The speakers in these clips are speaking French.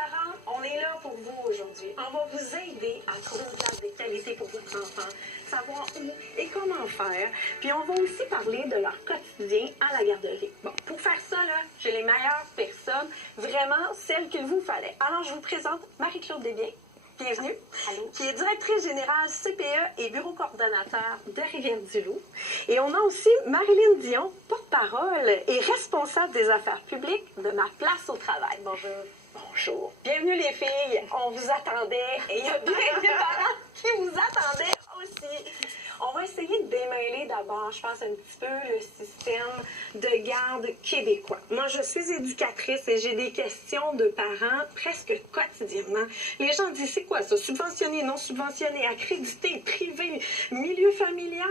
parents, on est là pour vous aujourd'hui. On va vous aider à trouver une place de qualité pour votre enfant, savoir où et comment faire. Puis on va aussi parler de leur quotidien à la garderie. Bon, pour faire ça, là, j'ai les meilleures personnes, vraiment celles qu'il vous fallait. Alors, je vous présente Marie-Claude Desbiens. Bienvenue. Allô. Qui est directrice générale CPE et bureau coordonnateur de Rivière-du-Loup. Et on a aussi Marilyn Dion, porte-parole et responsable des affaires publiques de Ma Place au Travail. Bonjour. Bonjour. Bienvenue les filles. On vous attendait et il y a bien des parents qui vous attendaient aussi. On va essayer de démêler d'abord, je pense, un petit peu le système de garde québécois. Moi, je suis éducatrice et j'ai des questions de parents presque quotidiennement. Les gens disent, c'est quoi ça? Subventionné, non subventionné, accrédité, privé, milieu familial.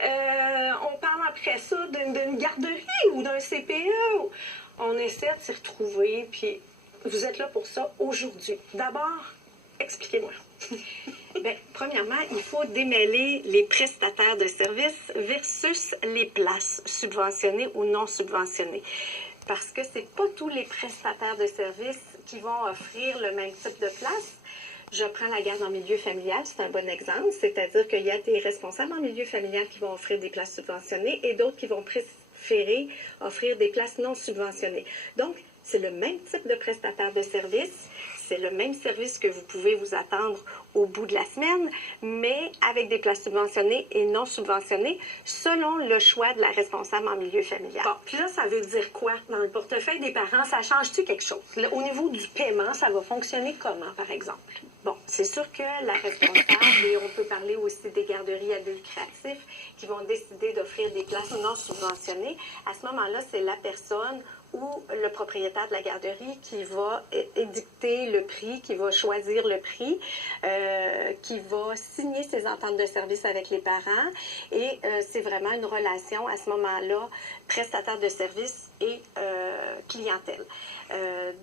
On parle après ça d'une garderie ou d'un CPE. On essaie de s'y retrouver, puis vous êtes là pour ça aujourd'hui. D'abord, expliquez-moi. Bien, premièrement, il faut démêler les prestataires de services versus les places subventionnées ou non subventionnées. Parce que c'est pas tous les prestataires de services qui vont offrir le même type de place. Je prends la garde en milieu familial, c'est un bon exemple. C'est-à-dire qu'il y a des responsables en milieu familial qui vont offrir des places subventionnées et d'autres qui vont préférer offrir des places non subventionnées. Donc, c'est le même type de prestataire de service. C'est le même service que vous pouvez vous attendre au bout de la semaine, mais avec des places subventionnées et non subventionnées, selon le choix de la responsable en milieu familial. Bon, puis là, ça veut dire quoi? Dans le portefeuille des parents, ça change-tu quelque chose? Là, au niveau du paiement, ça va fonctionner comment, par exemple? Bon, c'est sûr que la responsable, et on peut parler aussi des garderies à but lucratif, qui vont décider d'offrir des places non subventionnées. À ce moment-là, c'est la personne ou le propriétaire de la garderie qui va édicter le prix, qui va choisir le prix, qui va signer ses ententes de service avec les parents. Et c'est vraiment une relation à ce moment-là, prestataire de service et clientèle.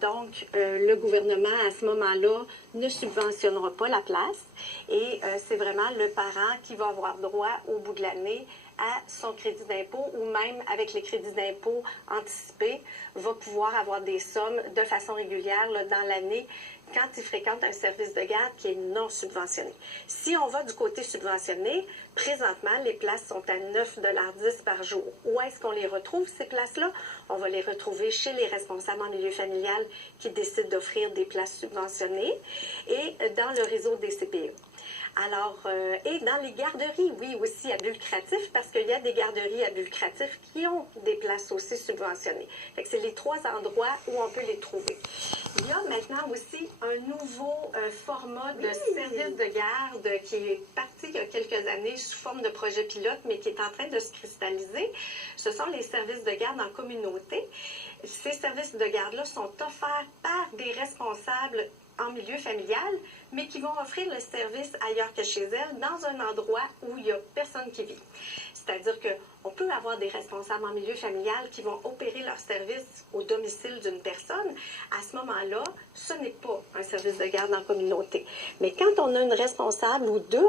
Donc, le gouvernement, à ce moment-là, ne subventionnera pas la place. Et c'est vraiment le parent qui va avoir droit au bout de l'année à son crédit d'impôt ou même avec les crédits d'impôt anticipés, va pouvoir avoir des sommes de façon régulière là, dans l'année quand il fréquente un service de garde qui est non subventionné. Si on va du côté subventionné, présentement, les places sont à 9,10 $ par jour. Où est-ce qu'on les retrouve, ces places-là? On va les retrouver chez les responsables en milieu familial qui décident d'offrir des places subventionnées et dans le réseau des CPE. Alors, et dans les garderies, oui, aussi à but lucratif, parce qu'il y a des garderies à but lucratif qui ont des places aussi subventionnées. Fait que c'est les trois endroits où on peut les trouver. Il y a maintenant aussi un nouveau format de service de garde qui est parti il y a quelques années sous forme de projet pilote, mais qui est en train de se cristalliser. Ce sont les services de garde en communauté. Ces services de garde-là sont offerts par des responsables en milieu familial, mais qui vont offrir le service ailleurs que chez elles, dans un endroit où il n'y a personne qui vit. C'est-à-dire qu'on peut avoir des responsables en milieu familial qui vont opérer leur service au domicile d'une personne. À ce moment-là, ce n'est pas un service de garde en communauté. Mais quand on a une responsable ou deux